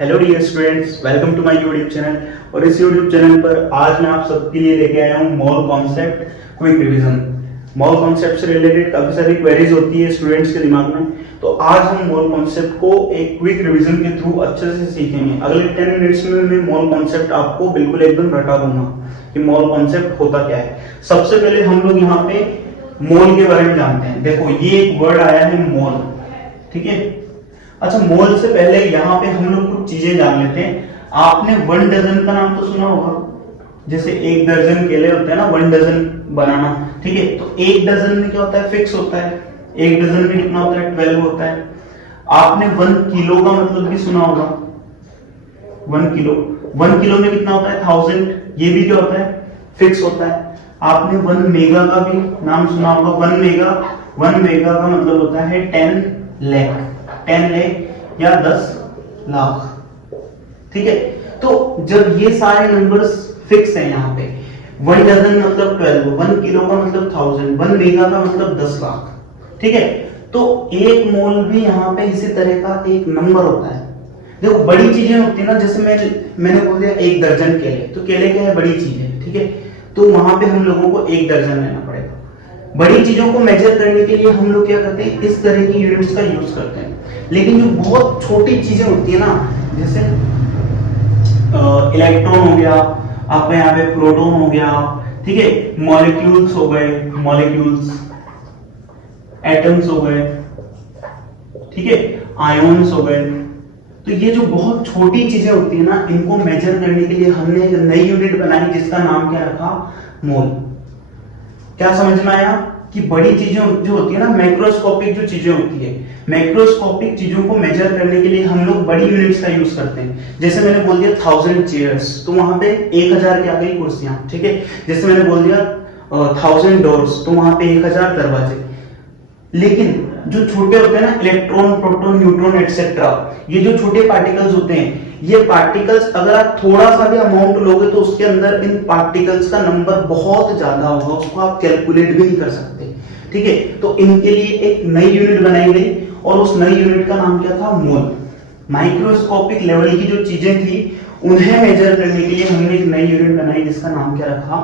Hello dear students, welcome to my YouTube channel. और इस YouTube channel पर आज मैं आप सबके लिए लेके आया हूँ mole concept quick revision. Mole concept से रिलेटेड काफी सारी क्वेरीज होती है स्टूडेंट्स के दिमाग में, तो आज हम मोल कॉन्सेप्ट को एक क्विक रिवीजन के थ्रू अच्छे से सीखेंगे। अगले 10 मिनट्स में मैं मोल कॉन्सेप्ट आपको बिल्कुल एकदम रटा दूंगा कि मोल कॉन्सेप्ट होता क्या है। सबसे पहले हम लोग यहाँ पे मोल के बारे में जानते हैं। देखो, ये एक वर्ड आया है मोल, ठीक है। अच्छा, मोल से पहले यहाँ पे हम लोग कुछ चीजें जान लेते हैं। आपने 1 डजन का नाम तो सुना होगा, जैसे 1 दर्जन केले होते हैं ना, 1 डजन बनाना, ठीक है। तो 1 डजन में क्या होता है, फिक्स होता है। 1 डजन में कितना होता है, 12 होता है। आपने 1 किलो का मतलब भी सुना होगा, 1 किलो। 1 किलो में कितना होता है, 1000। ये भी क्या होता है, फिक्स होता है। आपने 1 मेगा का भी नाम सुना होगा। 1 मेगा का मतलब होता है 10 लाख, 10 लाख या 10 लाख, ठीक है। तो जब ये सारे नंबर्स फिक्स हैं यहाँ पे, 1 डजन मतलब 12, 1 किलो का मतलब 1000, 1 मेगा का मतलब 10 लाख, ठीक है। तो एक मोल भी यहाँ पे इसी तरह का एक नंबर होता है। देखो, बड़ी चीजें होती है ना, जैसे मैंने बोल दिया 1 दर्जन केले, तो केले क्या है, बड़ी चीज है, ठीक है। तो वहां पे हम लोगों को 1 दर्जन लेना पड़ेगा। बड़ी चीजों को मेजर करने के लिए हम लोग क्या करते हैं, इस तरह की यूनिट्स का यूज करते हैं। लेकिन जो बहुत छोटी चीजें होती है ना, जैसे इलेक्ट्रॉन हो गया, आपका यहाँ पे प्रोटॉन हो गया, ठीक है, मॉलिक्यूल्स हो गए, मॉलिक्यूल्स, एटम्स हो गए, ठीक है, आयोन्स हो गए। तो ये जो बहुत छोटी चीजें होती है ना, इनको मेजर करने के लिए हमने एक नई यूनिट बनाई जिसका नाम क्या रखा, मोल। क्या समझ में आया कि बड़ी चीजें जो होती है ना, मैक्रोस्कोपिक जो चीजें होती है, मैक्रोस्कोपिक चीजों को मेजर करने के लिए हम लोग बड़ी यूनिट्स का यूज करते हैं। जैसे मैंने बोल दिया 1000 चेयर्स, तो वहां पे 1000 की आ गई कुर्सियां, ठीक है। जैसे मैंने बोल दिया 1000 डोर्स, तो वहां पे 1000 दरवाजे। लेकिन जो छोटे होते हैं ना, इलेक्ट्रॉन, प्रोटॉन, न्यूट्रॉन एटसेट्रा, ये जो छोटे पार्टिकल्स होते हैं, ये पार्टिकल्स अगर आप थोड़ा सा भी अमाउंट लोगे तो उसके अंदर इन पार्टिकल्स का नंबर बहुत ज्यादा होगा, उसको आप कैलकुलेट भी नहीं कर सकते, ठीक है। तो इनके लिए एक नई यूनिट बनाई गई और उस नई यूनिट का नाम क्या था, मोल। माइक्रोस्कोपिक लेवल की जो चीजें थी उन्हें मेजर करने के लिए हमने एक नई यूनिट बनाई जिसका नाम क्या रखा,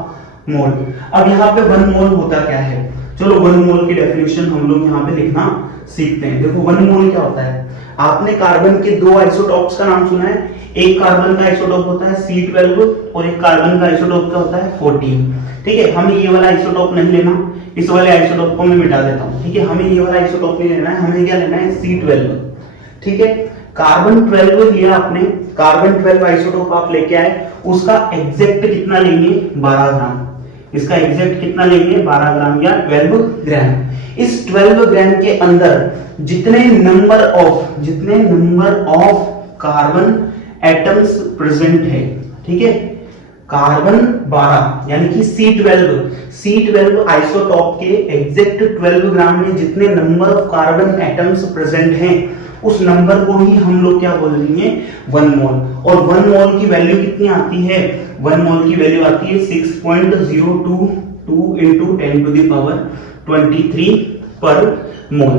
मोल। अब यहाँ पे 1 मोल होता क्या है, चलो 1 मोल की डेफिनेशन हम लोग यहाँ पे लिखना सीखते हैं। देखो 1 मोल क्या होता है, आपने कार्बन के 2 आइसोटॉप्स का नाम सुना है। एक कार्बन का आइसोटॉप होता है C12 और एक कार्बन का आइसोटॉप क्या होता है, 14, ठीक है। हमें ये वाला आइसोटॉप नहीं लेना, इस वाले आइसोटॉप को मैं मिटा देता हूँ, ठीक है। हमें ये वाला आइसोटॉप नहीं लेना है, हमें क्या लेना है, C12, ठीक है। कार्बन 12 लिया आपने, कार्बन 12 आइसोटोप आप लेके आए, उसका एग्जैक्ट कितना लेंगे, 12 ग्राम। इसका एग्जैक्ट कितना लेंगे, 12 ग्राम या 12 ग्राम। इस 12 ग्राम के अंदर जितने number of carbon atoms present है, ठीक है, कार्बन 12 यानी कि C12 आइसोटॉप के एग्जैक्ट 12 ग्राम में जितने number of carbon atoms present हैं, उस नंबर को ही हम लोग क्या बोल देंगे, 1 मोल। और 1 मोल की वैल्यू कितनी आती है, 1 मोल की वैल्यू आती है 6.022 into 10 to the power 23 पर मोल।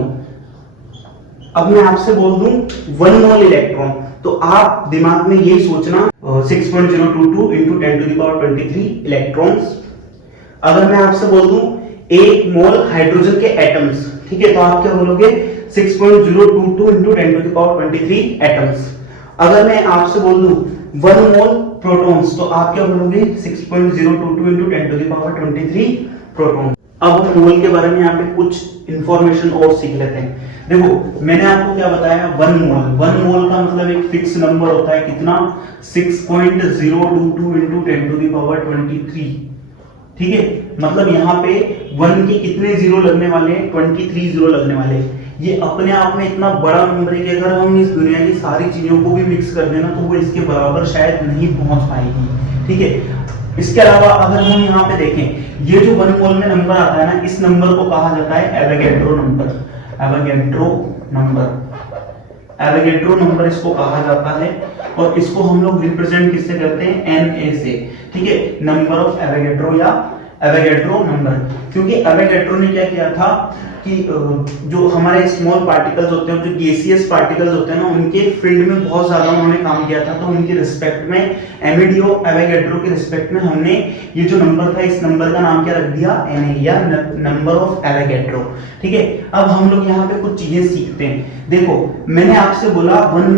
अब मैं आपसे बोल दूं 1 मोल इलेक्ट्रॉन, तो आप दिमाग में यही सोचना 6.022 into 10 to the power 23 electrons. अगर मैं आपसे बोल दूं 1 मोल हाइड्रोजन के एटम्स, ठीक है, तो आप क्या बोलोगे, 6.022 into 10 to the power 23 atoms. अगर मैं आपसे बोल दूं 1 मोल प्रोटॉन्स, तो आप क्या बोलोगे, 6.022 into 10 to the power 23 proton. अब हम मोल के बारे में यहाँ पे कुछ इंफॉर्मेशन और सीख लेते हैं। देखो, मैंने आपको क्या बताया, 1 मोल का मतलब एक फिक्स नंबर होता है, कितना, 6.022 into 10 to the power 23, ठीक है। मतलब यहाँ पे 1 के कितने जीरो लगने वाले हैं, 23 जीरो लगने वाले हैं। ये अपने आप में इतना बड़ा नंबर है कि अगर हम इस दुनिया की सारी चीजों को भी मिक्स कर देना तो वो इसके बराबर शायद नहीं पहुंच पाएगी, ठीक है। इसके अलावा अगर हम यहाँ पे देखें, ये जो 1 मोल में नंबर आता है ना, इस नंबर को कहा जाता है एवोगैड्रो नंबर इसको कहा जाता है। और इसको हम लोग रिप्रेजेंट किससे करते हैं, Na से, ठीक है, नंबर ऑफ एवोगैड्रो या एवोगैड्रो नंबर। क्योंकि एवोगैड्रो ने क्या किया था कि जो हमारे स्मॉल पार्टिकल्स होते हैं, जो गैसियस पार्टिकल्स होते हैं ना, उनके फील्ड में बहुत ज्यादा उन्होंने काम किया था। तो उनके रिस्पेक्ट में, एमिडियो एवोगैड्रो के रिस्पेक्ट में हमने ये जो नंबर था, इस नंबर का नाम क्या रख दिया, Na, या नंबर ऑफ एवोगैड्रो। ठीक है, अब हम लोग यहाँ पे कुछ चीजें सीखते हैं। देखो मैंने आपसे बोला 1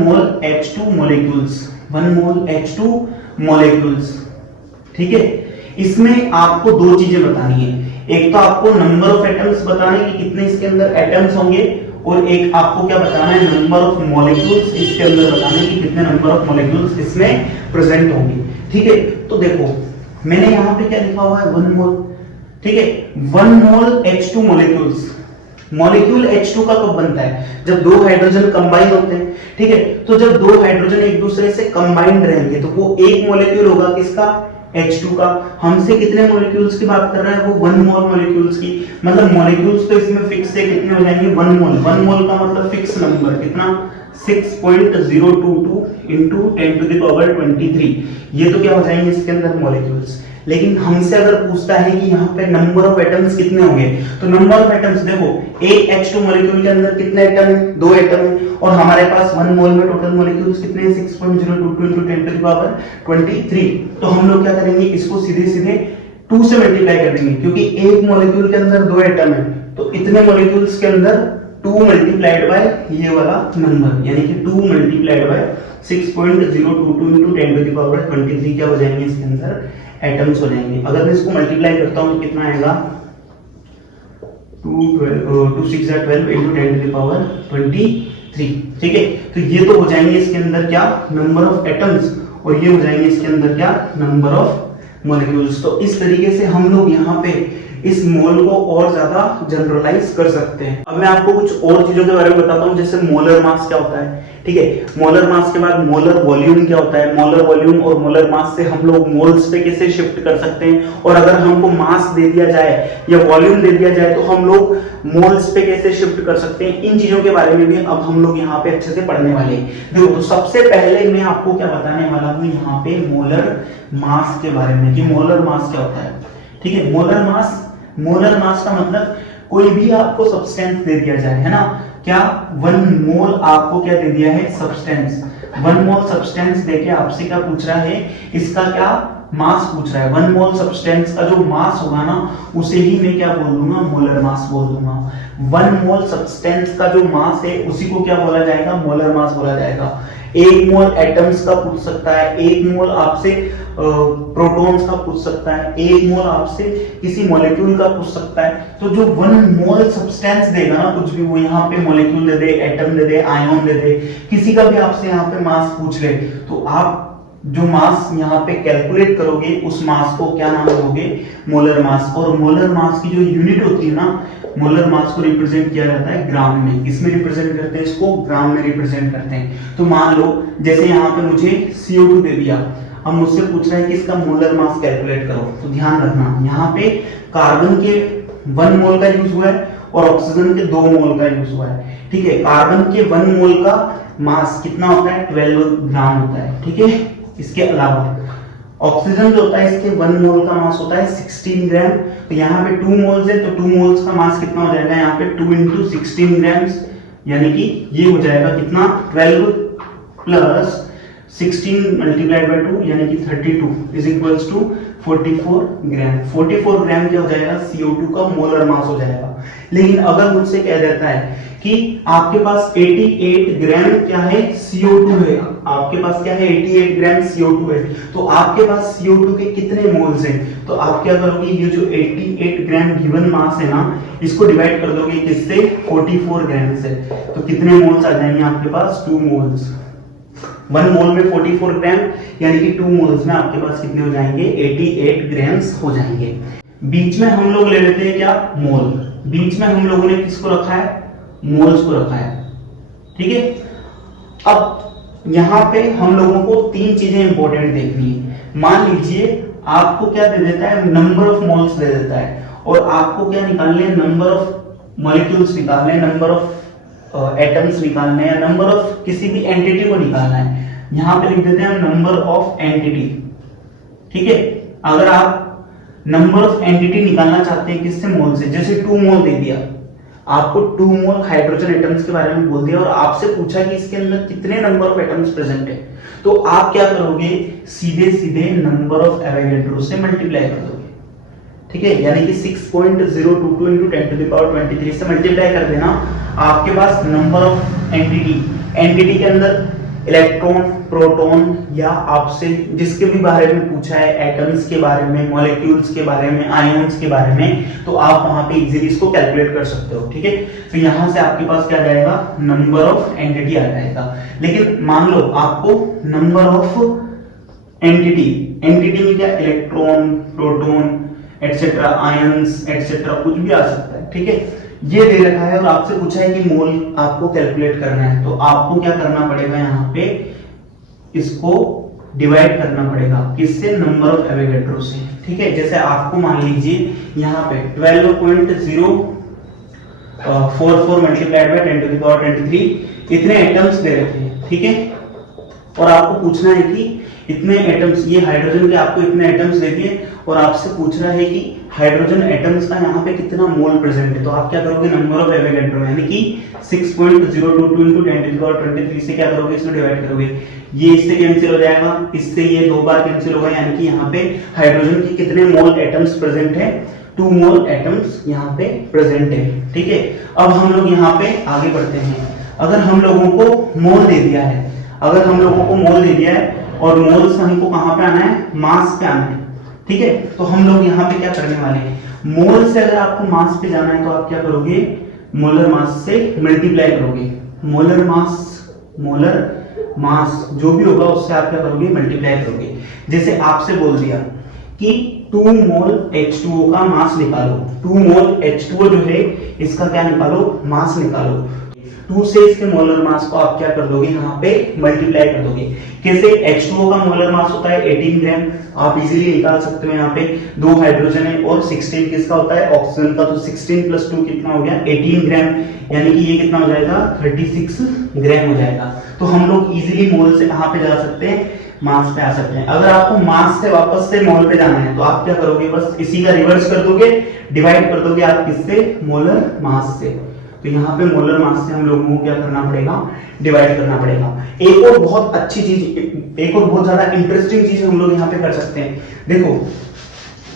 मोल H2 मॉलिक्यूल्स, 1 मोल H2 मॉलिक्यूल्स। ठीक है, इसमें आपको दो चीजें बतानी है। एक तो आपको नंबर ऑफ एटम्स बताने कि कितने इसके अंदर एटम्स होंगे, और एक आपको क्या बताना है, नंबर ऑफ मॉलिक्यूल्स इसके अंदर बताने कि कितने नंबर ऑफ मॉलिक्यूल्स इसमें प्रेजेंट होंगे। ठीक है, तो देखो मैंने यहाँ पे क्या लिखा हुआ है, 1 मोल। ठीक है, 1 मोल H2 मॉलिक्यूल्स। मॉलिक्यूल H2 का कब बनता है, जब दो हाइड्रोजन कंबाइन होते हैं। ठीक है, तो जब दो हाइड्रोजन एक दूसरे से कंबाइंड रहेंगे तो वो एक मॉलिक्यूल होगा किसका, H2 का। हमसे कितने मॉलिक्यूल्स की बात कर रहे हैं, वो 1 मोल मॉलिक्यूल्स की। मतलब मॉलिक्यूल्स तो इसमें फिक्स है, कितने हो जाएंगे, 1 मोल। 1 मोल का मतलब फिक्स नंबर कितना, 6.022 into 10 to the power 23। ये तो क्या हो जाएंगे इसके अंदर मॉलिक्यूल्स। लेकिन हमसे अगर पूछता है कि यहाँ पे नंबर ऑफ एटम्स कितने होंगे, तो नंबर ऑफ एटम्स देखो, एक H2 मॉलिक्यूल के अंदर कितने एटम है, 2 एटम है, और हमारे पास 1 मोल में टोटल मॉलिक्यूल्स कितने हैं, 6.022 into 10 to the power 23। तो हम लोग क्या करेंगे, इसको सीधे सीधे 2 से मल्टीप्लाई कर देंगे, क्योंकि एक मॉलिक्यूल के अंदर 2 एटम है, तो इतने मॉलिक्यूल्स के अंदर 2 मल्टीप्लाइड बाय ये वाला नंबर, यानी कि 2 multiplied by 6.022 into 10 to the power 23 क्या हो जाएंगे इसके अंदर, एटम्स हो जाएंगे। अगर मैं इसको मल्टीप्लाई करता हूं तो कितना आएगा, 2 6 12 into 10 to the power 23। ठीक है, तो ये तो हो जाएंगे इसके अंदर क्या, नंबर ऑफ एटम्स, और ये हो जाएंगे इसके अंदर क्या, नंबर ऑफ मॉलिक्यूल्स। तो इस तरीके से हम लोग यहाँ पे इस मोल को और ज्यादा जनरलाइज कर सकते हैं। अब मैं आपको कुछ और चीजों के बारे में बताता हूँ, जैसे मोलर मास क्या होता है। ठीक है, मोलर मास के बाद मोलर वॉल्यूम क्या होता है। मोलर वॉल्यूम और मोलर मास से हम लोग मोल्स पे कैसे शिफ्ट कर सकते हैं, और अगर हमको मास दे दिया जाए या वॉल्यूम दे दिया जाए तो हम लोग मोल्स पे कैसे शिफ्ट कर सकते हैं। इन चीजों के बारे में भी अब हम लोग यहाँ पे अच्छे से पढ़ने वाले हैं। देखो, तो सबसे पहले मैं आपको क्या बताने वाला हूँ यहाँ पे, मोलर मास के बारे में, कि मोलर मास क्या होता है। ठीक है, मोलर मास का मतलब कोई भी आपको सब्सटेंस दे दिया जाए, है ना, क्या 1 मोल आपको क्या दे दिया है, सब्सटेंस। 1 मोल सब्सटेंस देके आपसे क्या पूछ रहा है, इसका क्या मास पूछ रहा है। 1 मोल सब्सटेंस का जो मास होगा ना, उसे ही मैं क्या बोल दूंगा, मोलर मास बोल दूंगा। 1 मोल सब्सटेंस का जो मास है उसी को क्या बोला जाएगा, मोलर मास बोला जाएगा। 1 मोल एटम्स का पूछ सकता है, 1 मोल आपसे प्रोटॉन्स का पूछ सकता है, 1 मोल आपसे किसी मॉलिक्यूल का पूछ सकता है। तो जो 1 मोल सब्सटेंस देगा ना, कुछ भी, वो यहाँ पे मॉलिक्यूल दे दे, एटम दे दे, आयन दे दे, किसी का भी आपसे यहाँ पे मास पूछ ले, तो आप जो मास यहाँ पे कैलकुलेट करोगे उस मास को क्या नाम दोगे, मोलर मास। और मोलर मास की जो यूनिट होती है ना, मोलर मास को रिप्रेजेंट किया जाता है ग्राम में। किसमें रिप्रेजेंट करते हैं इसको, ग्राम में रिप्रेजेंट करते हैं। तो मान लो जैसे यहाँ पे मुझे CO2 दे दिया, अब मुझसे पूछ रहा है कि इसका मोलर मास कैलकुलेट करो। तो ध्यान रखना, यहाँ पे कार्बन के 1 मोल का यूज हुआ है और ऑक्सीजन के 2 मोल का यूज हुआ है। ठीक है, कार्बन के 1 मोल का मास कितना होता है, 12 ग्राम होता है। ठीक है, इसके अलावा ऑक्सीजन जो होता है, इसके 1 मोल का मास होता है 16 ग्राम। तो यहाँ पे 2 मोल्स है, तो 2 मोल्स का मास कितना हो जाएगा, यहाँ पे 2 into 16 ग्राम्स, यानी कि ये हो जाएगा कितना, 12 प्लस 16 मल्टीप्लाइड बाय 2, यानी कि 32 इज इक्वल्स टू 44 ग्राम। 44 ग्राम क्या हो जाएगा, CO2 का मोलर मास हो जाएगा। लेकिन अगर मुझसे कह देता है कि आपके पास 88 ग्राम क्या है, CO2 है, आपके पास क्या है, 88 ग्राम CO2 है, तो आपके पास CO2 के कितने मोल्स हैं, तो आप क्या करोगे, ये जो 88 ग्राम गिवन मास है ना, इसको डिवाइड कर दोगे किससे, 44 ग्राम से। तो कितने मोल्स आ जाएंगे आपके पास, 2 मोल्स। 1 मोल में 44 ग्राम, यानी कि 2 मोल्स में आपके पास कितने हो जाएंगे, 88 ग्राम्स हो जाएंगे। बीच में हम लोग ले लेते हैं क्या, मोल। बीच में हम लोगों ने किसको रखा है, मोल्स को रखा है। ठीक है, अब यहां पे हम लोगों को 3 चीजें इंपॉर्टेंट देखनी है। मान लीजिए आपको क्या दे देता है, नंबर ऑफ मोल्स दे देता है, और आपको क्या निकालने, नंबर ऑफ मॉलिक्यूल्स निकालने, नंबर ऑफ एटम्स निकालने हैं, नंबर ऑफ किसी भी एंटिटी को निकालना है। यहां पे लिख देते हैं नंबर ऑफ एंटिटी। ठीक है, अगर आप नंबर ऑफ एंटिटी निकालना चाहते हैं किससे, मोल से। जैसे 2 मोल दे दिया आपको, 2 मोल हाइड्रोजन एटम्स के बारे में बोल दिया और आपसे पूछा कि इसके अंदर कितने नंबर ऑफ एटम्स प्रेजेंट है, तो आप क्या करोगे, सीधे सीधे नंबर ऑफ एवोगैड्रो से मल्टीप्लाई कर दोगे, ठीक है। यानी कि 6.022 into 10⁻23 से मल्टीप्लाई कर देना, आपके पास नंबर ऑफ एंटिटी के अंदर इलेक्ट्रॉन, प्रोटॉन या आपसे जिसके भी बारे में पूछा है, एटम्स के बारे में, मॉलिक्यूल्स के बारे में, आयंस के बारे में, तो आप वहां पे इजीली इसको कैलकुलेट कर सकते हो, ठीक है। तो यहां से आपके पास क्या जाएगा, नंबर ऑफ एंटिटी आ जाएगा। लेकिन मान लो आपको नंबर ऑफ एंटिटी में क्या, electron, proton etcetera, ions etcetera, कुछ भी आ सकता है, ठीक है। ये दे रखा है और आपसे पूछा है कि मोल आपको कैलकुलेट करना है, तो आपको क्या करना पड़ेगा, यहाँ पे इसको डिवाइड करना पड़ेगा किससे, नंबर ऑफ एवोगैड्रो से, ठीक है। जैसे आपको मान लीजिए यहाँ पे 12.044 मल्टीप्लाइड बाय 10⁻23 इतने एटम्स दे रखे हैं, ठीक है। और आपको पूछना है कि इतने एटम्स, ये हाइड्रोजन के आपको इतने एटम्स दे दिए और आपसे पूछ रहा है कि हाइड्रोजन एटम्स का यहाँ पे कितना मोल प्रेजेंट है, तो आप क्या करोगे, नंबर ऑफ एवोगैड्रो यानी कि 6.022 into 10⁻23 से क्या करोगे, इसको डिवाइड करोगे, ये इससे कैंसिल हो जाएगा, इससे ये 2 बार कैंसिल होगा, यानी कि यहाँ पे हाइड्रोजन के कितने मोल एटम्स प्रेजेंट है, 2 मोल एटम्स यहाँ पे प्रेजेंट है, ठीक है। अब हम लोग यहाँ पे आगे बढ़ते हैं। अगर हम लोगों को मोल दे दिया है, अगर हम लोगों को मोल दे दिया है और मोल से हमको कहां पे आना है, मास पे आना है, ठीक है। तो हम लोग यहाँ पे क्या करने वाले हैं, मोल से अगर आपको मास पे जाना है तो आप क्या करोगे, मोलर मास से मल्टीप्लाई करोगे, मोलर मास जो भी होगा उससे आप क्या करोगे, मल्टीप्लाई करोगे। जैसे आपसे बोल दिया कि 2 मोल H2O का मास निकालो, 2 मोल H2O जो है इसका क्या निकालो, मास निकालो। 2 से इसके मोलर मास को आप क्या कर दोगे, यहाँ पे मल्टीप्लाई कर दोगे। कैसे, H2O का मोलर मास होता है 18 ग्राम, आप इजीली निकाल सकते हो। यहाँ पे 2 हाइड्रोजन है और 16 किसका होता है, ऑक्सीजन का, तो 16 + 2 कितना हो गया, 18 ग्राम, यानी कि ये कितना हो जाएगा, 36 ग्राम हो जाएगा। तो हम लोग इजीली मोल से कहाँ पे जा सकते हैं, मास पे आ सकते हैं। अगर आपको मास से वापस से मोल पे जाना है तो आप क्या करोगे, बस इसी का रिवर्स कर दोगे, डिवाइड कर दोगे आप किससे, मोलर मास से। तो यहाँ पे मोलर मास से हम लोगों को क्या करना पड़ेगा, डिवाइड करना पड़ेगा। एक और बहुत अच्छी चीज, एक और बहुत ज्यादा इंटरेस्टिंग चीज हम लोग यहाँ पे कर सकते हैं। देखो,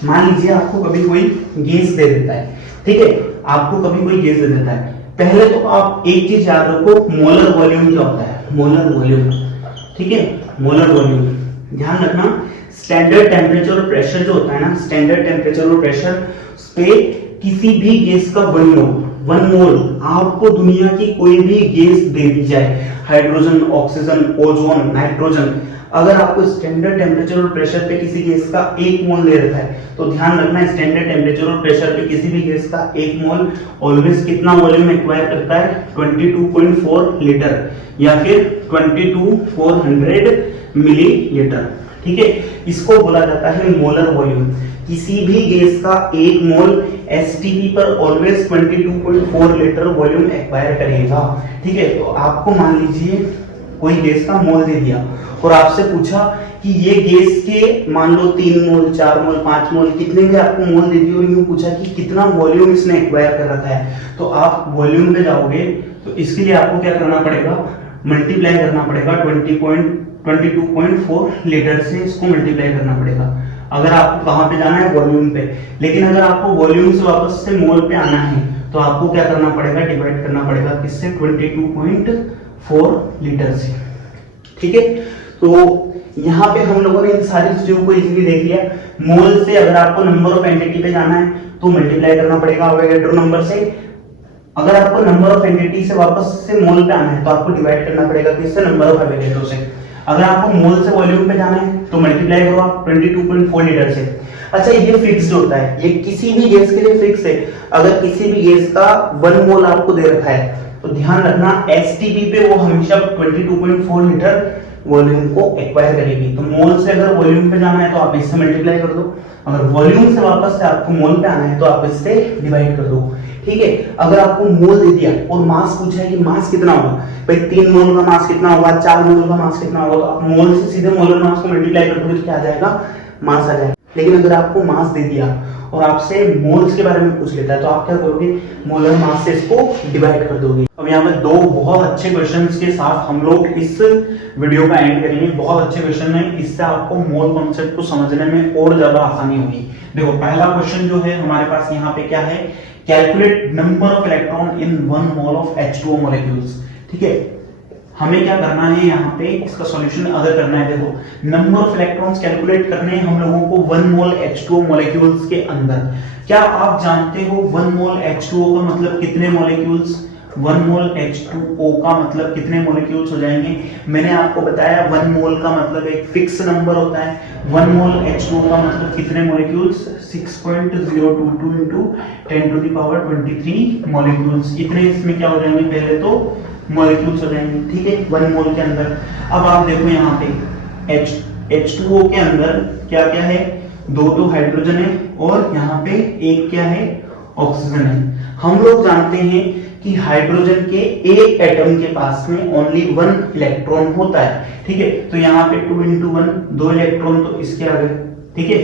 मान लीजिए आपको कभी कोई गैस दे देता है, ठीक है, आपको कभी कोई गैस दे देता है, पहले तो आप एक चीज याद रखो, मोलर वॉल्यूम क्या होता है, मोलर वॉल्यूम, ठीक है, मोलर वॉल्यूम ध्यान रखना। स्टैंडर्ड टेम्परेचर और प्रेशर जो होता है ना, स्टैंडर्ड टेम्परेचर और प्रेशर पे किसी भी गैस का 1 मोल आपको दुनिया की कोई भी गैस दे दी जाए, हाइड्रोजन, ऑक्सीजन, ओजोन, नाइट्रोजन, अगर आपको स्टैंडर्ड टेम्परेचर और प्रेशर पे किसी गैस का 1 मोल दे रखा है, तो ध्यान रखना स्टैंडर्ड टेम्परेचर और प्रेशर पे किसी भी गैस का 1 मोल ऑलवेज कितना वॉल्यूम एक्वायर करता है, 22.4 लीटर या फिर 22,400 मिलीलीटर, ठीक है। इसको बोला जाता है मोलर वॉल्यूम। किसी भी गैस का 1 मोल एसटीपी पर ऑलवेज 22.4 लीटर वॉल्यूम एक्वायर करेगा, ठीक है। तो आपको मान लीजिए कोई गैस का मोल दे दिया और आपसे पूछा कि ये गैस के मान लो 3 मोल, 4 मोल, 5 मोल, कितने भी आपको मोल दे दिए और यूं पूछा कि कितना वॉल्यूम इसने एक्वायर कर रखा है, तो आप वॉल्यूम पे जाओगे। तो इसके लिए आपको क्या करना पड़ेगा, मल्टीप्लाई करना पड़ेगा 22.4 लीटर से, इसको मल्टीप्लाई करना पड़ेगा अगर आपको कहां पे जाना है, वॉल्यूम पे। लेकिन अगर आपको वॉल्यूम से वापस से मोल पे आना है तो आपको क्या करना पड़ेगा, डिवाइड करना पड़ेगा किससे, 22.4 लीटर से, ठीक है। तो यहाँ पे हम लोगों ने इन सारी चीजों को इजीली देख लिया। मोल से अगर आपको नंबर ऑफ एंटिटी पे जाना है तो मल्टीप्लाई करना पड़ेगा एवोगैड्रो नंबर से। अगर आपको नंबर ऑफ एंटिटी से वापस से मोल पे आना है तो आपको डिवाइड करना पड़ेगा किससे, नंबर ऑफ एवोगैड्रो से। अगर आपको मोल से वॉल्यूम पे जाना है तो मल्टीप्लाई करो आप 22.4 लीटर से। अच्छा, ये फिक्स्ड होता है, ये किसी भी गैस के लिए फिक्स है। अगर किसी भी गैस का 1 मोल आपको दे रखा है तो ध्यान रखना एसटीपी पे वो हमेशा 22.4 लीटर वॉल्यूम को एक्वायर करेगी। तो मोल से अगर वॉल्यूम पे जाना है तो आप इससे मल्टीप्लाई कर दो, अगर वॉल्यूम से वापस से आपको मोल पे आना है तो आप इससे डिवाइड कर दो, ठीक है। अगर आपको मोल दे दिया और मास पूछा है कि मास कितना होगा, भाई 3 मोल का मास कितना होगा, 4 मोल का मास कितना होगा, तो आप मोल से सीधे मोलर मास को मल्टीप्लाई कर दोगे तो क्या आ जाएगा, मास आ जाएगा। लेकिन अगर आपको मास दे दिया और आपसे मोल्स के बारे में पूछ लेता है तो आप क्या करोगे, मोलर मास से इसको डिवाइड कर दोगे। अब यहाँ पे दो बहुत अच्छे क्वेश्चंस के साथ हम लोग इस वीडियो का एंड करेंगे। बहुत अच्छे क्वेश्चन है, इससे आपको मोल कॉन्सेप्ट को समझने में और ज्यादा आसानी होगी। देखो पहला क्वेश्चन जो है हमारे पास यहाँ पे क्या है, calculate number of electron in 1 mole of H2O molecules. ठीक है, हमें क्या करना है यहाँ पे, इसका सॉल्यूशन अगर करना है, देखो नंबर ऑफ इलेक्ट्रॉन्स कैलकुलेट करने हैं हम लोगों को 1 मोल H2O मॉलिक्यूल्स के अंदर। क्या आप जानते हो 1 मोल H2O का मतलब कितने मॉलिक्यूल्स, 1 मोल H2O का मतलब कितने मॉलिक्यूल्स हो जाएंगे? मैंने आपको बताया 1 मोल का मतलब एक फिक्स नंबर होता है। 1 मोल H2O का मतलब कितने molecules, 6.022 into 10 to the power 23 molecules. इतने इसमें क्या हो जाएंगे, पहले तो मॉलिक्यूल्स हो जाएंगे। ठीक है, 1 मोल के अंदर। अब आप देखो यहाँ पे H2O के अंदर क्या क्या है, दो हाइड्रोजन है और यहाँ पे एक क्या है, ऑक्सीजन है। हम लोग जानते हैं कि हाइड्रोजन के एक एटम के पास में ओनली 1 इलेक्ट्रॉन होता है। ठीक है, तो यहाँ पे 2 into 1 2 इलेक्ट्रॉन तो इसके आ गए। ठीक है,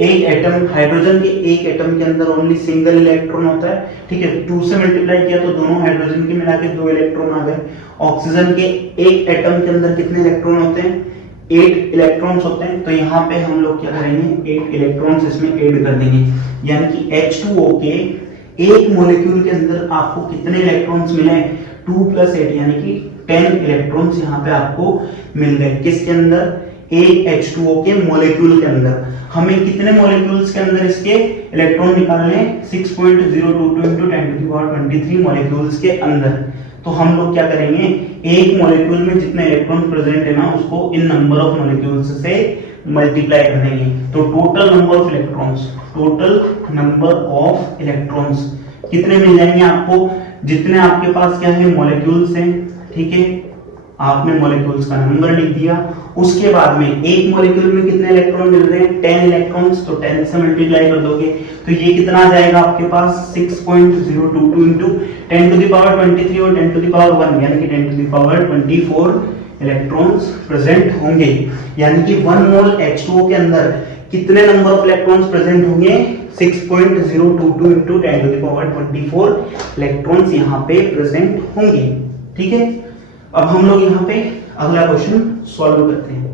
एक एटम हाइड्रोजन के एक एटम के अंदर ओनली सिंगल इलेक्ट्रॉन होता है। ठीक है, 2 से मल्टीप्लाई किया तो दोनों हाइड्रोजन के मिला के 2 इलेक्ट्रॉन आ गए। ऑक्सीजन के एक एटम के अंदर कितने इलेक्ट्रॉन होते हैं, 8 इलेक्ट्रॉन्स होते हैं। तो यहाँ पे हम लोग क्या करेंगे, 8 इलेक्ट्रॉन्स इसमें ऐड कर देंगे, यानी कि H2O के एक मॉलिक्यूल के अंदर आपको कितने इलेक्ट्रॉन्स मिले, 2 + 8 यानी कि 10 इलेक्ट्रॉन्स यहाँ पे आपको मिल गए। किसके अंदर, एक H2O के मॉलिक्यूल के अंदर। हमें कितने मॉलिक्यूल्स के अंदर इसके इलेक्ट्रॉन निकालने हैं, 6.022 into 10 to the power 23 molecules के अंदर। तो हम लोग क्या करेंगे, एक मॉलिक्यूल में जितने इलेक्ट्रॉन प्रेजेंट है ना उसको इन नंबर ऑफ मॉलिक्यूल्स से मल्टीप्लाई कर देंगे। तो total number of electrons, total number of electrons कितने मिल जाएंगे आपको, जितने आपके पास क्या है मॉलिक्यूल्स हैं। ठीक है, आपने मॉलिक्यूल्स का नंबर लिख दिया। उसके बाद में एक मॉलिक्यूल में कितने इलेक्ट्रॉन मिल रहे हैं, 10 इलेक्ट्रॉन्स। तो 10 से मल्टीप्लाई कर दोगे तो ये कितना आ जाएगा आपके पास, 6.022 into 10 to the power 23 और 10 to the power 1 यानी कि 10 to the power 24 electrons present होंगे। यानी कि 1 मोल H2O के अंदर कितने नंबर ऑफ इलेक्ट्रॉन्स प्रेजेंट होंगे, 6.022 into 10 to the power 24 electrons यहाँ पे प्रेजेंट होंगे। ठीक है, अब हम लोग यहाँ पे अगला क्वेश्चन सॉल्व करते हैं।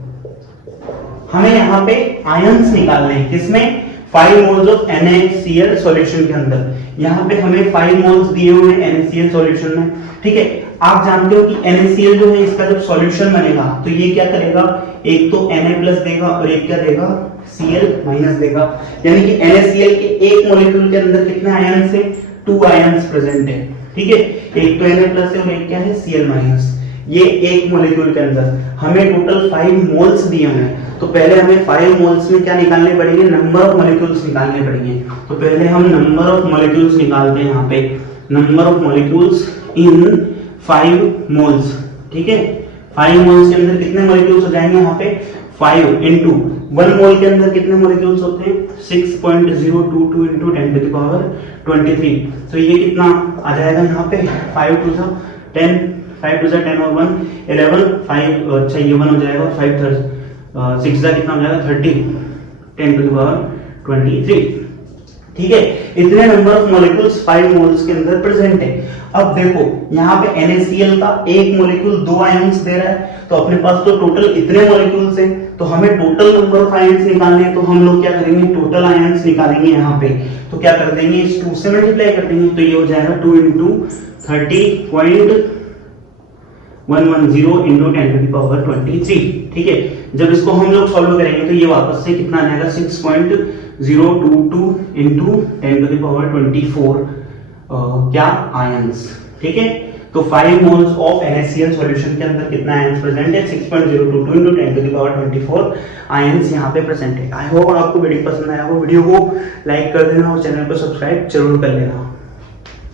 हमें यहाँ पे आयंस निकालने हैं, किसमें, 5 मोल्स ऑफ NaCl सॉल्यूशन के अंदर। यहाँ पे हमें 5 मोल्स दिए हुए हैं NaCl सॉल्यूशन में। ठीक है, आप जानते हो कि NaCl जो है इसका जब सॉल्यूशन बनेगा तो ये क्या करेगा, एक तो Na+ देगा और एक क्या देगा, Cl- देगा। यानी कि NaCl के एक मॉलिक्यूल के अंदर कितने आयंस है, 2 आयंस प्रेजेंट है। ठीक है, एक तो Na+ है और एक क्या है, Cl-। ये एक मॉलिक्यूल के अंदर हमें टोटल 5 मोल्स दिए हुए हैं। तो पहले हमें 5 मोल्स में क्या निकालने पड़ेंगे, नंबर ऑफ मॉलिक्यूल्स निकालने पड़ेंगे। तो पहले हम नंबर ऑफ मॉलिक्यूल्स निकालते हैं। यहाँ पे number of molecules in 5 moles. ठीक है, 5 मोल्स के अंदर कितने मॉलिक्यूल्स हो जाएंगे, यहाँ पे 5 into 1 मोल के अंदर कितने मॉलिक्यूल्स होते हैं, 6.022 into 10 to the power 23। तो ये कितना आ जाएगा यहाँ पे, 5 to the 10 और 1 11 5, अच्छा ये 1 हो जाएगा, 5 6 का कितना हो जाएगा, 30 10 to the power 23। ठीक है, इतने नंबर ऑफ मॉलिक्यूल्स 5 मोल्स के अंदर प्रेजेंट है। अब देखो यहाँ पे NaCl का एक मॉलिक्यूल 2 आयंस दे रहा है, तो अपने पास तो टोटल इतने मॉलिक्यूल्स हैं, तो हमें टोटल नंबर ऑफ आयंस निकालने हैं। तो हम लोग क्या करेंगे, टोटल आयंस निकालेंगे यहाँ पे। तो क्या कर देंगे, इस 2 से मल्टीप्लाई कर देंगे, तो ये हो जाएगा 2 into 30.110 into 10 to the power 23। ठीक है, जब इसको हम लोग सॉल्व करेंगे तो ये वापस से कितना आ जाएगा, 6.022 into 10 to the power 24 क्या आयंस। ठीक है, तो 5 मोल्स ऑफ NaCl सॉल्यूशन के अंदर कितना आयंस प्रेजेंट है, 6.022 into 10 to the power 24 ions यहाँ पे प्रेजेंट है। आई होप आपको वीडियो पसंद आया हो। वीडियो को लाइक कर देना और चैनल को सब्सक्राइब जरूर कर लेना।